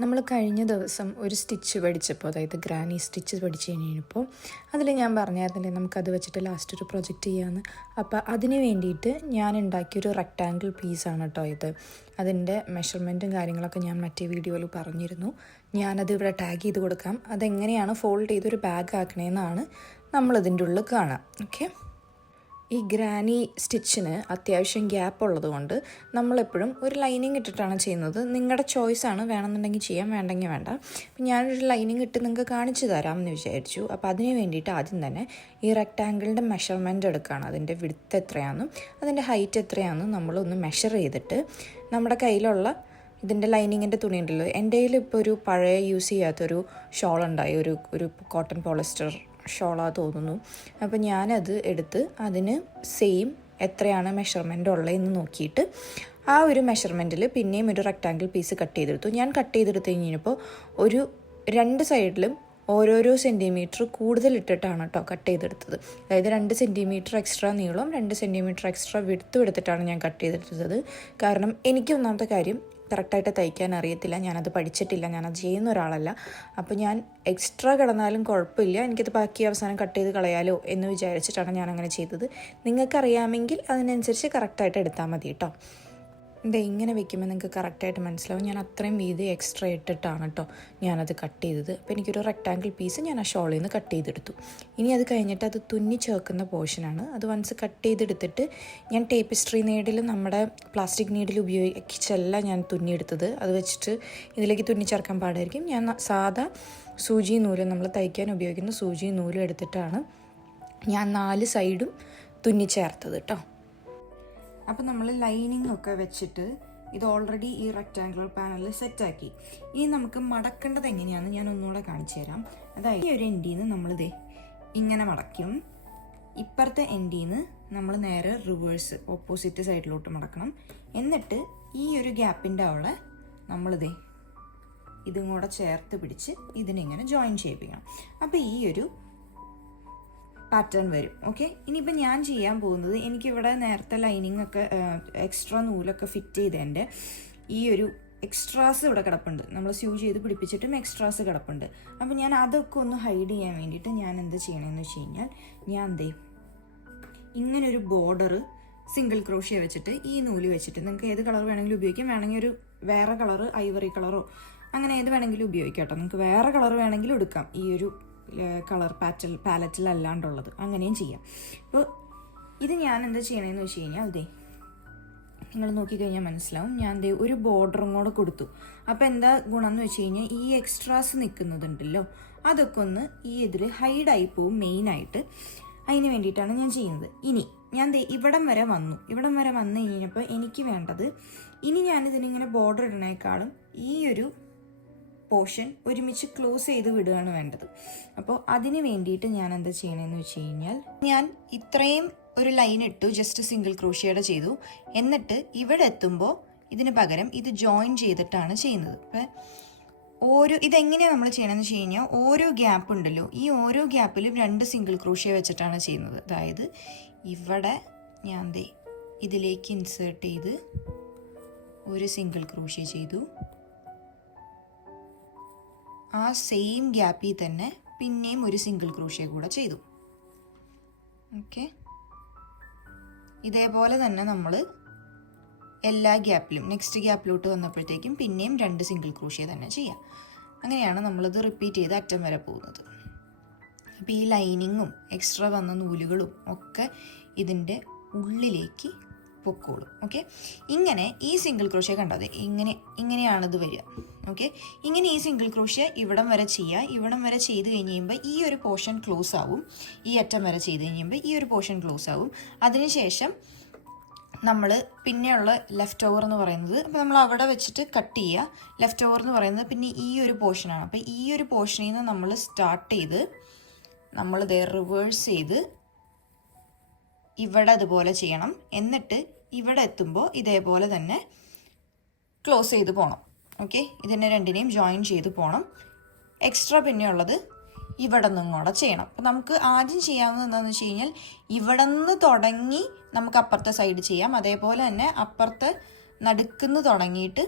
നമ്മൾ കഴിഞ്ഞ ദിവസം ഒരു സ്റ്റിച്ച് പഠിച്ചപ്പോൾ, അതായത് ഗ്രാനി സ്റ്റിച്ച് പഠിച്ചു കഴിഞ്ഞപ്പോൾ അതിൽ ഞാൻ പറഞ്ഞായിരുന്നില്ലേ നമുക്കത് വെച്ചിട്ട് ലാസ്റ്റ് ഒരു പ്രൊജക്റ്റ് ചെയ്യാമെന്ന്. അപ്പോൾ അതിന് വേണ്ടിയിട്ട് ഞാൻ ഉണ്ടാക്കിയൊരു റെക്റ്റാങ്കിൾ പീസാണ് കേട്ടോ ഇത്. അതിൻ്റെ മെഷർമെൻറ്റും കാര്യങ്ങളൊക്കെ ഞാൻ മറ്റേ വീഡിയോയിൽ പറഞ്ഞിരുന്നു. ഞാനത് ഇവിടെ ടാഗ് ചെയ്ത് കൊടുക്കാം. അതെങ്ങനെയാണ് ഫോൾഡ് ചെയ്തൊരു ബാഗ് ആക്കണേന്നാണ് നമ്മളിതിൻ്റെ ഉള്ളിൽ കാണാം. ഓക്കെ, ഈ ഗ്രാനി സ്റ്റിച്ചിന് അത്യാവശ്യം ഗ്യാപ്പ് ഉള്ളതുകൊണ്ട് നമ്മളെപ്പോഴും ഒരു ലൈനിങ് ഇട്ടിട്ടാണ് ചെയ്യുന്നത്. നിങ്ങളുടെ ചോയ്സാണ്, വേണമെന്നുണ്ടെങ്കിൽ ചെയ്യാം, വേണ്ടെങ്കിൽ വേണ്ട. അപ്പം ഞാനൊരു ലൈനിങ് ഇട്ട് നിങ്ങൾക്ക് കാണിച്ചു തരാമെന്ന് വിചാരിച്ചു. അപ്പോൾ അതിന് വേണ്ടിയിട്ട് ആദ്യം തന്നെ ഈ റെക്റ്റാങ്കിളിൻ്റെ മെഷർമെൻറ്റ് എടുക്കുകയാണ്. അതിൻ്റെ വിഡ്ത്ത് എത്രയാണെന്നും അതിൻ്റെ ഹൈറ്റ് എത്രയാണെന്നും നമ്മളൊന്ന് മെഷർ ചെയ്തിട്ട് നമ്മുടെ കയ്യിലുള്ള ഇതിൻ്റെ ലൈനിങ്ങിൻ്റെ തുണി ഉണ്ടല്ലോ, എൻ്റെ കയ്യിൽ ഇപ്പോൾ ഒരു പഴയ യൂസ് ചെയ്യാത്തൊരു ഷോൾ ഉണ്ടായി, ഒരു കോട്ടൺ പോളിസ്റ്റർ ഷോളാ തോന്നുന്നു. അപ്പോൾ ഞാനത് എടുത്ത് അതിന് സെയിം എത്രയാണ് മെഷർമെൻ്റ് ഉള്ളതെന്ന് നോക്കിയിട്ട് ആ ഒരു മെഷർമെൻറ്റിൽ പിന്നെയും ഒരു റെക്റ്റാങ്കിൾ പീസ് കട്ട് ചെയ്തെടുത്തു. ഞാൻ കട്ട് ചെയ്തെടുത്ത് കഴിഞ്ഞപ്പോൾ ഒരു രണ്ട് സൈഡിലും ഓരോരോ സെൻറ്റിമീറ്റർ കൂടുതൽ ഇട്ടിട്ടാണ് കേട്ടോ കട്ട് ചെയ്തെടുത്തത്. അതായത് 2 സെൻറ്റിമീറ്റർ എക്സ്ട്രാ നീളം, 2 സെൻറ്റിമീറ്റർ എക്സ്ട്രാ വിഡ്ത്തും എടുത്തിട്ടാണ് ഞാൻ കട്ട് ചെയ്തെടുത്തത്. കാരണം എനിക്ക് ഒന്നാമത്തെ കാര്യം കറക്റ്റായിട്ട് തയ്ക്കാൻ അറിയത്തില്ല, ഞാനത് പഠിച്ചിട്ടില്ല, ഞാനത് ചെയ്യുന്ന ഒരാളല്ല. അപ്പോൾ ഞാൻ എക്സ്ട്രാ കിടന്നാലും കുഴപ്പമില്ല, എനിക്കത് ബാക്കി അവസാനം കട്ട് ചെയ്ത് കളയാലോ എന്ന് വിചാരിച്ചിട്ടാണ് ഞാനങ്ങനെ ചെയ്തത്. നിങ്ങൾക്കറിയാമെങ്കിൽ അതിനനുസരിച്ച് കറക്റ്റായിട്ട് എടുത്താൽ മതി കേട്ടോ. ഇങ്ങനെ വെക്കുമ്പോൾ നിങ്ങൾക്ക് കറക്റ്റായിട്ട് മനസ്സിലാവും. ഞാൻ അത്രയും വീതി എക്സ്ട്രാ ഇട്ടിട്ടാണ് കേട്ടോ ഞാനത് കട്ട് ചെയ്തത്. അപ്പോൾ എനിക്കൊരു റെക്റ്റാങ്കിൾ പീസ് ഞാൻ ആ ഷോളിൽ നിന്ന് കട്ട് ചെയ്തെടുത്തു. ഇനി അത് കഴിഞ്ഞിട്ട് അത് തുന്നി ചേർക്കുന്ന പോർഷനാണ്. അത് വൺസ് കട്ട് ചെയ്തെടുത്തിട്ട് ഞാൻ ടേപ്പിസ്ട്രി നീഡിൽ, നമ്മുടെ പ്ലാസ്റ്റിക് നീഡിൽ ഉപയോഗിച്ചല്ല ഞാൻ തുന്നിയെടുത്തത്. അത് വെച്ചിട്ട് ഇതിലേക്ക് തുന്നി ചേർക്കാൻ പാടായിരിക്കും. ഞാൻ സാധാ സൂചി നൂല്, നമ്മൾ തയ്ക്കാൻ ഉപയോഗിക്കുന്ന സൂചി നൂലും എടുത്തിട്ടാണ് ഞാൻ 4 സൈഡും തുന്നി ചേർത്തത് കേട്ടോ. അപ്പോൾ നമ്മൾ ലൈനിങ് ഒക്കെ വെച്ചിട്ട് ഇത് ഓൾറെഡി ഈ റെക്റ്റാങ്കുലർ പാനലിൽ സെറ്റാക്കി. ഇനി നമുക്ക് മടക്കേണ്ടത് എങ്ങനെയാണെന്ന് ഞാൻ ഒന്നുകൂടെ കാണിച്ചു തരാം. അതായത് ഈ ഒരു എൻഡിൽ നിന്ന് നമ്മളിതേ ഇങ്ങനെ മടക്കും, ഇപ്പുറത്തെ എൻഡിൽ നിന്ന് നമ്മൾ നേരെ റിവേഴ്സ് ഓപ്പോസിറ്റ് സൈഡിലോട്ട് മടക്കണം. എന്നിട്ട് ഈ ഒരു ഗ്യാപ്പിൻ്റെ അവിടെ നമ്മളിതേ ഇതും കൂടെ ചേർത്ത് പിടിച്ച് ഇതിനിങ്ങനെ ജോയിൻ ചെയ്യിപ്പിക്കണം. അപ്പോൾ ഈ ഒരു പാറ്റേൺ വരും. ഓക്കെ, ഇനിയിപ്പോൾ ഞാൻ ചെയ്യാൻ പോകുന്നത്, എനിക്കിവിടെ നേരത്തെ ലൈനിങ് ഒക്കെ എക്സ്ട്രാ നൂലൊക്കെ ഫിറ്റ് ചെയ്തതിൻ്റെ ഈ ഒരു എക്സ്ട്രാസ് ഇവിടെ കിടപ്പുണ്ട്. നമ്മൾ സ്യൂ ചെയ്ത് പിടിപ്പിച്ചിട്ടും എക്സ്ട്രാസ് കിടപ്പുണ്ട്. അപ്പോൾ ഞാൻ അതൊക്കെ ഒന്ന് ഹൈഡ് ചെയ്യാൻ വേണ്ടിയിട്ട് ഞാൻ എന്ത് ചെയ്യണമെന്ന് വെച്ച് കഴിഞ്ഞാൽ, ഞാൻ ഇങ്ങനൊരു ബോർഡർ സിംഗിൾ ക്രോഷ്യ വെച്ചിട്ട് ഈ നൂല് വെച്ചിട്ട്, നിങ്ങൾക്ക് ഏത് കളർ വേണമെങ്കിലും ഉപയോഗിക്കാം. വേണമെങ്കിൽ ഒരു വേറെ കളറ്, ഐവറി കളറോ അങ്ങനെ ഏത് വേണമെങ്കിലും ഉപയോഗിക്കാം കേട്ടോ. നിങ്ങൾക്ക് വേറെ കളർ വേണമെങ്കിലും എടുക്കാം, ഈ ഒരു കളർ പാലറ്റിലല്ലാണ്ടുള്ളത് അങ്ങനെയും ചെയ്യാം. അപ്പോൾ ഇത് ഞാൻ എന്താ ചെയ്യണമെന്ന് വെച്ച് കഴിഞ്ഞാൽ, നിങ്ങൾ നോക്കിക്കഴിഞ്ഞാൽ മനസ്സിലാവും, ഞാൻ ഒരു ബോർഡറും കൂടെ കൊടുത്തു. അപ്പോൾ എന്താ ഗുണം എന്ന് വെച്ച് കഴിഞ്ഞാൽ, ഈ എക്സ്ട്രാസ് നിൽക്കുന്നതുണ്ടല്ലോ അതൊക്കെ ഒന്ന് ഈ ഇതിൽ ഹൈഡായി പോവും മെയിനായിട്ട്. അതിന് വേണ്ടിയിട്ടാണ് ഞാൻ ചെയ്യുന്നത്. ഇനി ഞാൻ ഇവിടം വരെ വന്നു കഴിഞ്ഞപ്പോൾ എനിക്ക് വേണ്ടത്, ഇനി ഞാനിതിനിങ്ങനെ ബോർഡർ ഇടുന്നേക്കാളും ഈ ഒരു പോർഷൻ ഒരുമിച്ച് ക്ലോസ് ചെയ്ത് വിടുകയാണ് വേണ്ടത്. അപ്പോൾ അതിന് വേണ്ടിയിട്ട് ഞാൻ എന്താ ചെയ്യണമെന്ന് വെച്ച് കഴിഞ്ഞാൽ, ഞാൻ ഇത്രയും ഒരു ലൈൻ ഇട്ടു, ജസ്റ്റ് സിംഗിൾ ക്രോഷ്യേയുടെ ചെയ്തു. എന്നിട്ട് ഇവിടെ എത്തുമ്പോൾ ഇതിന് പകരം ഇത് ജോയിൻ ചെയ്തിട്ടാണ് ചെയ്യുന്നത്. അപ്പം ഇതെങ്ങനെയാണ് നമ്മൾ ചെയ്യണമെന്ന് വെച്ച് കഴിഞ്ഞാൽ, ഓരോ ഗ്യാപ്പ് ഉണ്ടല്ലോ, ഈ ഓരോ ഗ്യാപ്പിലും 2 സിംഗിൾ ക്രോഷ്യ വെച്ചിട്ടാണ് ചെയ്യുന്നത്. അതായത് ഇവിടെ ഞാൻ ഇതിലേക്ക് ഇൻസേർട്ട് ചെയ്ത് ഒരു സിംഗിൾ ക്രോഷ്യ ചെയ്തു, ആ സെയിം ഗ്യാപ്പിൽ തന്നെ പിന്നെയും ഒരു സിംഗിൾ ക്രോഷ്യ കൂടെ ചെയ്തു. ഓക്കെ, ഇതേപോലെ തന്നെ നമ്മൾ എല്ലാ ഗ്യാപ്പിലും നെക്സ്റ്റ് ഗ്യാപ്പിലോട്ട് വന്നപ്പോഴത്തേക്കും പിന്നെയും 2 സിംഗിൾ ക്രോഷ്യ തന്നെ ചെയ്യാം. അങ്ങനെയാണ് നമ്മളിത് റിപ്പീറ്റ് ചെയ്ത് അറ്റം വരെ പോകുന്നത്. അപ്പോൾ ഈ ലൈനിങ്ങും എക്സ്ട്രാ വന്ന നൂലുകളും ഒക്കെ ഇതിൻ്റെ ഉള്ളിലേക്ക് പൊക്കോളും. ഓക്കെ, ഇങ്ങനെ ഈ സിംഗിൾ ക്രോഷ്യ കണ്ടത് ഇങ്ങനെയാണിത് വരിക. ഓക്കെ, ഇങ്ങനെ ഈ സിംഗിൾ ക്രോഷ്യ ഇവിടം വരെ ചെയ്യുക. ഇവിടം വരെ ചെയ്ത് കഴിഞ്ഞ് കഴിയുമ്പോൾ ഈ ഒരു പോർഷൻ ക്ലോസ് ആവും. ഈ അറ്റം വരെ ചെയ്ത് കഴിയുമ്പോൾ ഈ ഒരു പോർഷൻ ക്ലോസ് ആവും. അതിനുശേഷം നമ്മൾ പിന്നെയുള്ള ലെഫ്റ്റ് ഓവർ എന്ന് പറയുന്നത്, അപ്പോൾ നമ്മൾ അവിടെ വെച്ചിട്ട് കട്ട് ചെയ്യുക. ലെഫ്റ്റ് ഓവർ എന്ന് പറയുന്നത് പിന്നെ ഈ ഒരു പോർഷനാണ്. അപ്പോൾ ഈ ഒരു പോർഷനിൽ നിന്ന് നമ്മൾ സ്റ്റാർട്ട് ചെയ്ത് നമ്മളിത് റിവേഴ്സ് ചെയ്ത് ഇവിടെ അതുപോലെ ചെയ്യണം. എന്നിട്ട് ഇവിടെ എത്തുമ്പോൾ ഇതേപോലെ തന്നെ ക്ലോസ് ചെയ്ത് പോകണം. ഓക്കെ, ഇതിനെ രണ്ടിനെയും ജോയിൻ ചെയ്ത് പോകണം. എക്സ്ട്രാ പിന്നെ ഉള്ളത് ഇവിടെ നിന്നും കൂടെ ചെയ്യണം. അപ്പം നമുക്ക് ആദ്യം ചെയ്യാവുന്നത് എന്താണെന്ന് വെച്ച് കഴിഞ്ഞാൽ, ഇവിടെ നിന്ന് തുടങ്ങി നമുക്ക് അപ്പുറത്തെ സൈഡ് ചെയ്യാം. അതേപോലെ തന്നെ അപ്പുറത്തെ നടുക്കുന്ന് തുടങ്ങിയിട്ട്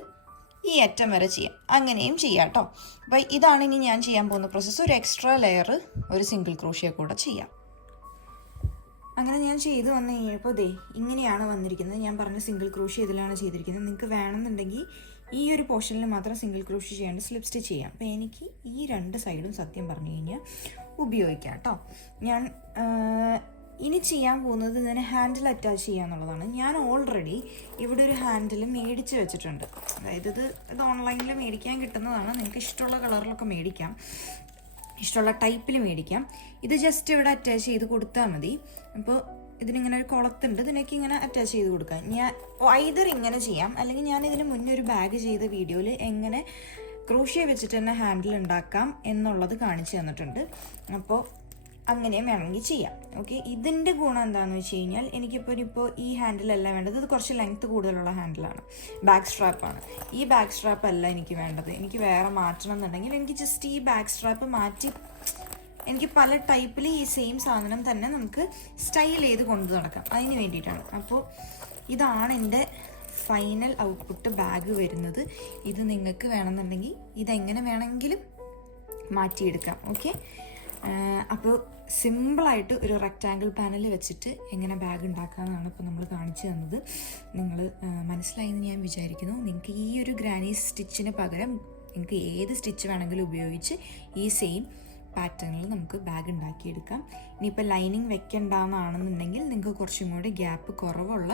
ഈ അറ്റം വരെ ചെയ്യാം, അങ്ങനെയും ചെയ്യാം കേട്ടോ. അപ്പോൾ ഇതാണ് ഇനി ഞാൻ ചെയ്യാൻ പോകുന്ന പ്രോസസ്സ്. ഒരു എക്സ്ട്രാ ലെയർ ഒരു സിംഗിൾ ക്രോഷ്യ കൂടെ ചെയ്യാം. അങ്ങനെ ഞാൻ ചെയ്ത് വന്നു കഴിഞ്ഞപ്പോൾ ഇങ്ങനെയാണ് വന്നിരിക്കുന്നത്. ഞാൻ പറഞ്ഞ സിംഗിൾ ക്രോഷ്യ ഇതിലാണ് ചെയ്തിരിക്കുന്നത്. നിങ്ങൾക്ക് വേണമെന്നുണ്ടെങ്കിൽ ഈ ഒരു പോർഷനിൽ മാത്രം സിംഗിൾ ക്രോഷ്യ ചെയ്യാണ്ട് സ്ലിപ്പ് സ്റ്റിച്ച് ചെയ്യാം. അപ്പോൾ എനിക്ക് ഈ 2 സൈഡും സത്യം പറഞ്ഞു കഴിഞ്ഞാൽ ഉപയോഗിക്കാം കേട്ടോ. ഞാൻ ഇനി ചെയ്യാൻ പോകുന്നത് ഇതിന് ഹാൻഡിൽ അറ്റാച്ച് ചെയ്യുക എന്നുള്ളതാണ്. ഞാൻ ഓൾറെഡി ഇവിടെ ഒരു ഹാൻഡിൽ മേടിച്ച് വെച്ചിട്ടുണ്ട്. അതായത് ഇത് ഓൺലൈനിൽ മേടിക്കാൻ കിട്ടുന്നതാണ്. നിങ്ങൾക്ക് ഇഷ്ടമുള്ള കളറിലൊക്കെ മേടിക്കാം, ഇഷ്ടമുള്ള ടൈപ്പിൽ മേടിക്കാം. ഇത് ജസ്റ്റ് ഇവിടെ അറ്റാച്ച് ചെയ്ത് കൊടുത്താൽ മതി. അപ്പോൾ ഇതിനിങ്ങനെ ഒരു കുളത്തുണ്ട്, ഇതിനൊക്കെ ഇങ്ങനെ അറ്റാച്ച് ചെയ്ത് കൊടുക്കാം. ഞാൻ ഐദർ ഇങ്ങനെ ചെയ്യാം, അല്ലെങ്കിൽ ഞാൻ ഇതിന് മുന്നേ ഒരു ബാഗ് ചെയ്ത വീഡിയോയിൽ എങ്ങനെ ക്രോഷ്യ വെച്ചിട്ട് തന്നെ ഹാൻഡിൽ ഉണ്ടാക്കാം എന്നുള്ളത് കാണിച്ചു തന്നിട്ടുണ്ട്. അപ്പോൾ അങ്ങനെയും വേണമെങ്കിൽ ചെയ്യാം. ഓക്കെ, ഇതിൻ്റെ ഗുണം എന്താണെന്ന് വെച്ച് കഴിഞ്ഞാൽ എനിക്കിപ്പോൾ ഈ ഹാൻഡിലല്ല വേണ്ടത്. ഇത് കുറച്ച് ലെങ്ത്ത് കൂടുതലുള്ള ഹാൻഡിലാണ്, ബാക്ക് സ്ട്രാപ്പാണ്. ഈ ബാക്ക് സ്ട്രാപ്പ് അല്ല എനിക്ക് വേണ്ടത്. എനിക്ക് വേറെ മാറ്റണം എന്നുണ്ടെങ്കിൽ എനിക്ക് ജസ്റ്റ് ഈ ബാക്ക് സ്ട്രാപ്പ് മാറ്റി എനിക്ക് പല ടൈപ്പിൽ ഈ സെയിം സാധനം തന്നെ നമുക്ക് സ്റ്റൈൽ ചെയ്ത് കൊണ്ടു നടക്കാം. അതിന് വേണ്ടിയിട്ടാണ്. അപ്പോൾ ഇതാണ് എൻ്റെ ഫൈനൽ ഔട്ട്പുട്ട് ബാഗ് വരുന്നത്. ഇത് നിങ്ങൾക്ക് വേണമെന്നുണ്ടെങ്കിൽ ഇതെങ്ങനെ വേണമെങ്കിലും മാറ്റിയെടുക്കാം. ഓക്കെ, അപ്പോൾ സിമ്പിളായിട്ട് ഒരു റെക്റ്റാങ്കിൾ പാനൽ വെച്ചിട്ട് എങ്ങനെ ബാഗ് ഉണ്ടാക്കാമെന്നാണ് ഇപ്പോൾ നമ്മൾ കാണിച്ചു തന്നത്. നിങ്ങൾ മനസ്സിലായെന്ന് ഞാൻ വിചാരിക്കുന്നു. നിങ്ങൾക്ക് ഈ ഒരു ഗ്രാനി സ്റ്റിച്ചിന് പകരം നിങ്ങൾക്ക് ഏത് സ്റ്റിച്ച് വേണമെങ്കിലും ഉപയോഗിച്ച് ഈ സെയിം പാറ്റേണിൽ നമുക്ക് ബാഗ് ഉണ്ടാക്കിയെടുക്കാം. ഇനിയിപ്പോൾ ലൈനിങ് വെക്കേണ്ടതാണെന്നുണ്ടെങ്കിൽ നിങ്ങൾക്ക് കുറച്ചും കൂടി ഗ്യാപ്പ് കുറവുള്ള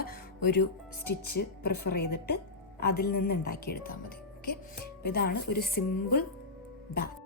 ഒരു സ്റ്റിച്ച് പ്രിഫർ ചെയ്തിട്ട് അതിൽ നിന്ന് ഉണ്ടാക്കിയെടുത്താൽ മതി. ഓക്കെ, അപ്പോൾ ഇതാണ് ഒരു സിമ്പിൾ ബാഗ്.